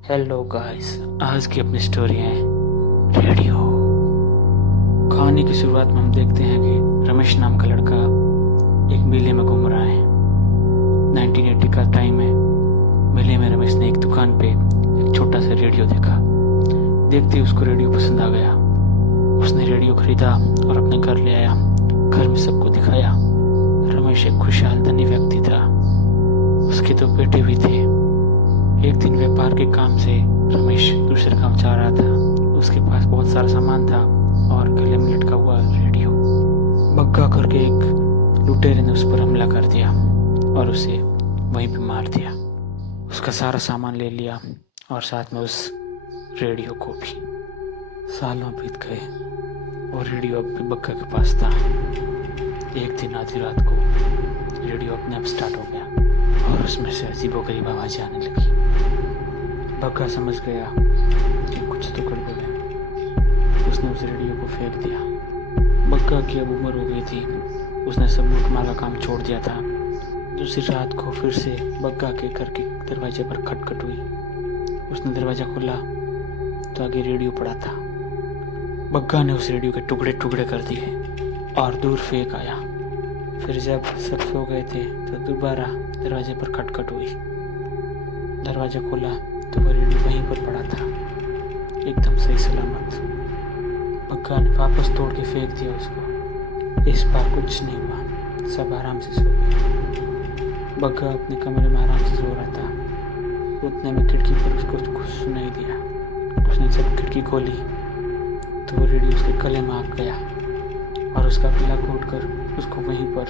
Hello guys, आज की अपनी स्टोरी है रेडियो। कहानी की शुरुआत में हम देखते हैं कि रमेश नाम का लड़का एक मेले में घूम रहा है। 1980 का टाइम है। मेले में रमेश ने एक दुकान पे एक छोटा सा रेडियो देखा। देखते ही उसको रेडियो पसंद आ गया। उसने रेडियो खरीदा और अपने घर ले आया। घर में सबको दिखाया। रमेश एक खुशहाल धनी व्यक्ति था। उसके दो बेटे भी थे। एक दिन व्यापार के काम से रमेश दूसरे गांव जा रहा था। उसके पास बहुत सारा सामान था और गले में लटका हुआ रेडियो। बग्गा करके एक लुटेरे ने उस पर हमला कर दिया और उसे वहीं पे मार दिया। उसका सारा सामान ले लिया और साथ में उस रेडियो को भी। सालों बीत गए और रेडियो अब भी बग्गा के पास था। एक दिन आधी रात को रेडियो अपने आप स्टार्ट हो गया और उसमें से अजीबोगरीब आवाज़ें आने लगी। बग्गा समझ गया कि कुछ तो गड़बड़ है। उसने उस रेडियो को फेंक दिया। बग्गा की अब उम्र हो गई थी। उसने सब लूटमार का काम छोड़ दिया था। दूसरी रात को फिर से बग्गा के घर के दरवाजे पर खटखट हुई। उसने दरवाज़ा खोला तो आगे रेडियो पड़ा था। बग्गा ने उस रेडियो के टुकड़े टुकड़े कर दिए और दूर फेंक आया। फिर जब सब सो गए थे तो दोबारा दरवाजे पर खटखट हुई। दरवाजा खोला तो वह रेडियो वहीं पर पड़ा था, एकदम सही सलामत। बग्गा ने वापस तोड़ के फेंक दिया उसको। इस बार कुछ नहीं हुआ। सब आराम से सो गए। बग्गा अपने कमरे में आराम से सो रहा था। उतने में खिड़की पर उसको कुछ सुनाई दिया। उसने जब खिड़की खोली तो वो रेडियो उसके गले में आ गया और उसका गला घोंट कर उसको वहीं पर